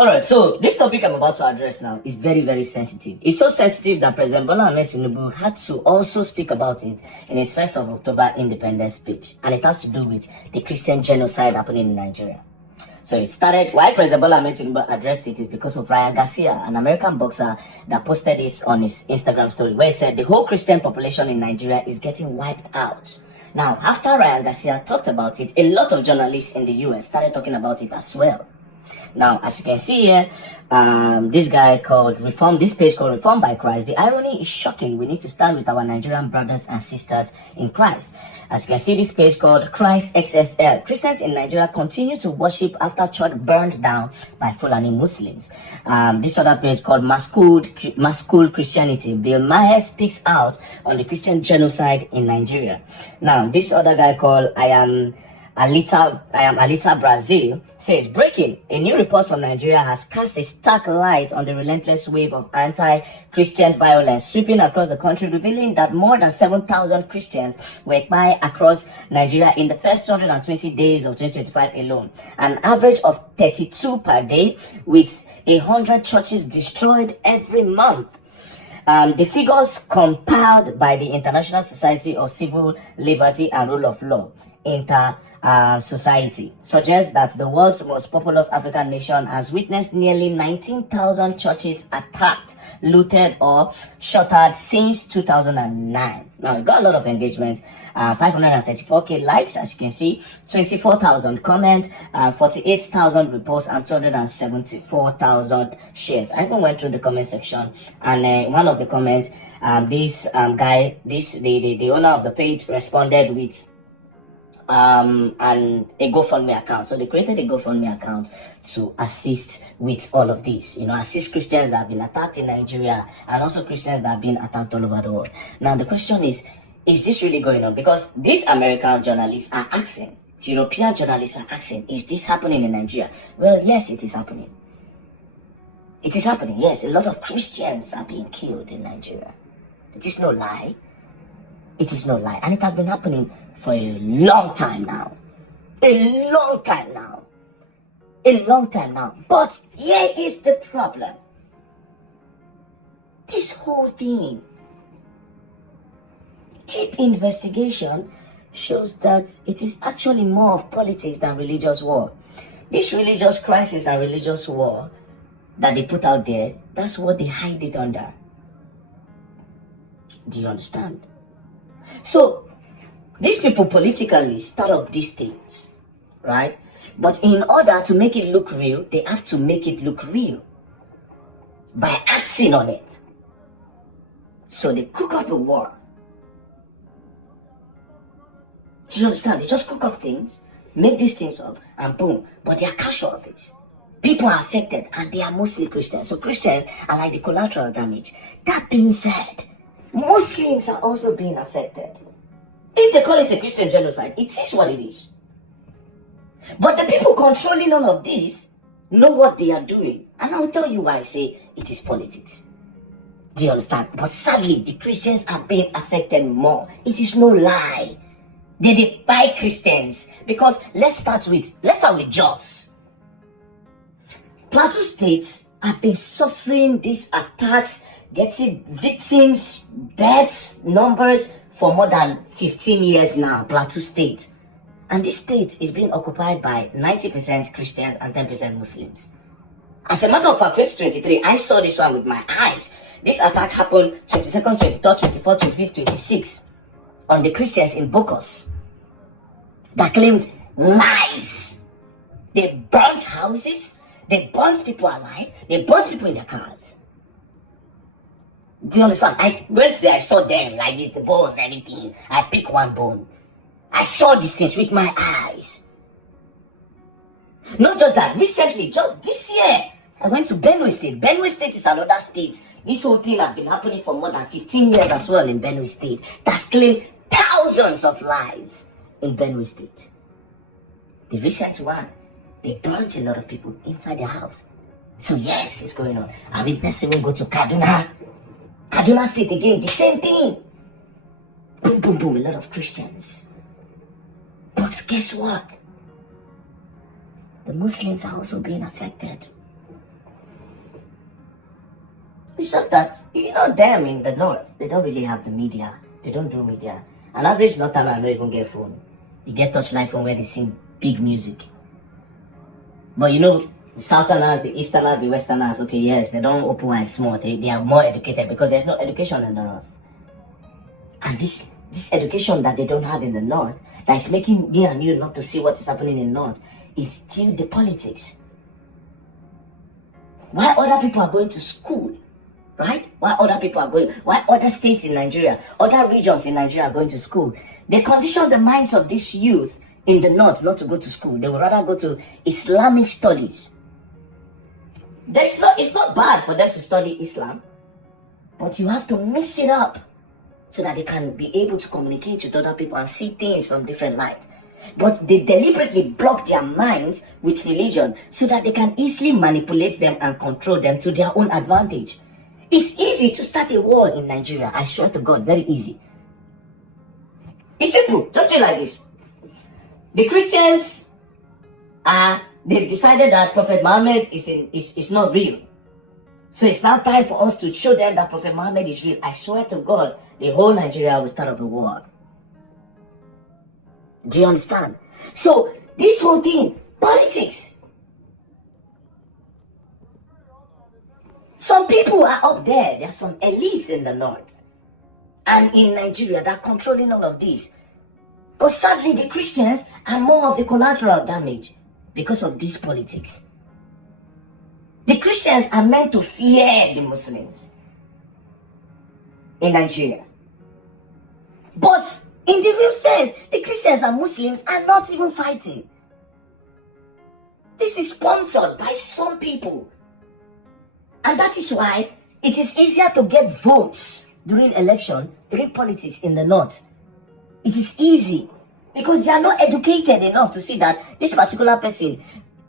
Alright, so this topic I'm about to address now is very, very sensitive. It's so sensitive that President Bola Ahmed Tinubu had to also speak about it in his 1st of October independence speech. And it has to do with the Christian genocide happening in Nigeria. So it started, why President Bola Ahmed Tinubu addressed it is because of Ryan Garcia, an American boxer that posted this on his Instagram story, where he said the whole Christian population in Nigeria is getting wiped out. Now, after Ryan Garcia talked about it, a lot of journalists in the US started talking about it as well. Now, as you can see here, this page called Reform by Christ. The irony is shocking. We need to stand with our Nigerian brothers and sisters in Christ. As you can see, this page called Christ XSL. Christians in Nigeria continue to worship after church burned down by Fulani Muslims. This other page called Mass School Christianity. Bill Maher speaks out on the Christian genocide in Nigeria. Now, this other guy called I am Alita Brazil says, breaking, a new report from Nigeria has cast a stark light on the relentless wave of anti-Christian violence sweeping across the country, revealing that more than 7,000 Christians were expired across Nigeria in the first 220 days of 2025 alone. An average of 32 per day, with 100 churches destroyed every month. The figures compiled by the International Society of Civil Liberty and Rule of Law, Society, suggests that the world's most populous African nation has witnessed nearly 19,000 churches attacked, looted, or shuttered since 2009. Now, it got a lot of engagement, 534k likes, as you can see, 24,000 comments, 48,000 reposts, and 274,000 shares. I even went through the comment section, and one of the comments, the owner of the page responded with and a GoFundMe account. So they created a GoFundMe account to assist with all of this, assist Christians that have been attacked in Nigeria and also Christians that have been attacked all over the world. Now the question is this really going on? Because these American journalists are asking, European journalists are asking, is this happening in Nigeria? Well, yes, it is happening. It is happening, yes. A lot of Christians are being killed in Nigeria. It is no lie. It is no lie. And it has been happening for a long time now. A long time now. A long time now. But here is the problem. This whole thing, deep investigation shows that it is actually more of politics than religious war. This religious crisis and religious war that they put out there, that's what they hide it under. Do you understand? So, these people politically start up these things, right? But in order to make it look real, they have to make it look real by acting on it. So they cook up a war. Do you understand? They just cook up things, make these things up, and boom. But they are casualties. People are affected, and they are mostly Christians. So Christians are like the collateral damage. That being said, Muslims are also being affected. If they call it a Christian genocide, it is what it is. But the people controlling all of this know what they are doing. And I'll tell you why I say it is politics. Do you understand? But sadly, the Christians are being affected more. It is no lie. They defy Christians. Because let's start with Jos. Plateau State have been suffering these attacks, getting victims, deaths, numbers for more than 15 years now, Plateau State. And this state is being occupied by 90% Christians and 10% Muslims. As a matter of fact, 2023, I saw this one with my eyes. This attack happened 22nd, 23rd, 24th, 25th, 26th on the Christians in Bokos that claimed lives. They burnt houses, they burnt people alive, they burnt people in their cars. Do you understand? I went there, I saw them, like this, the bones, everything. I picked one bone. I saw these things with my eyes. Not just that, recently, just this year, I went to Benue State. Benue State is another state. This whole thing has been happening for more than 15 years as well in Benue State. That's claimed thousands of lives in Benue State. The recent one, they burnt a lot of people inside their house. So yes, it's going on. I witnessed even go to Kaduna. Kaduna State again, the same thing. Boom, boom, boom, a lot of Christians. But guess what? The Muslims are also being affected. It's just that, them in the north, they don't really have the media. They don't do media. An average northerner don't even get phone. You get touchline phone where they sing big music. But the southerners, the easterners, the westerners, okay, yes, they don't open wide small. They are more educated because there's no education in the north. And this education that they don't have in the north, that is making me and you not to see what is happening in the north, is still the politics. Why other people are going to school, right? Why other states in Nigeria, other regions in Nigeria are going to school? They condition the minds of these youth in the north not to go to school. They would rather go to Islamic studies. It's not bad for them to study Islam, but you have to mix it up so that they can be able to communicate with other people and see things from different lights. But they deliberately block their minds with religion so that they can easily manipulate them and control them to their own advantage. It's easy to start a war in Nigeria. I swear to God, very easy. It's simple. Just do it like this. The Christians they've decided that Prophet Muhammad is not real. So it's now time for us to show them that Prophet Muhammad is real. I swear to God, the whole Nigeria will start up a war. Do you understand? So this whole thing, politics. Some people are up there. There are some elites in the north and in Nigeria that are controlling all of this. But sadly, the Christians are more of the collateral damage because of this politics. The Christians are meant to fear the Muslims in Nigeria. But in the real sense, the Christians and Muslims are not even fighting. This is sponsored by some people. And that is why it is easier to get votes during election, during politics in the north. It is easy because they are not educated enough to see that this particular person,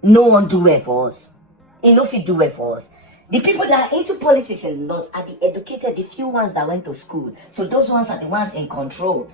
no one do well for us. Enough it do well for us. The people that are into politics in the north are the educated, the few ones that went to school. So those ones are the ones in control.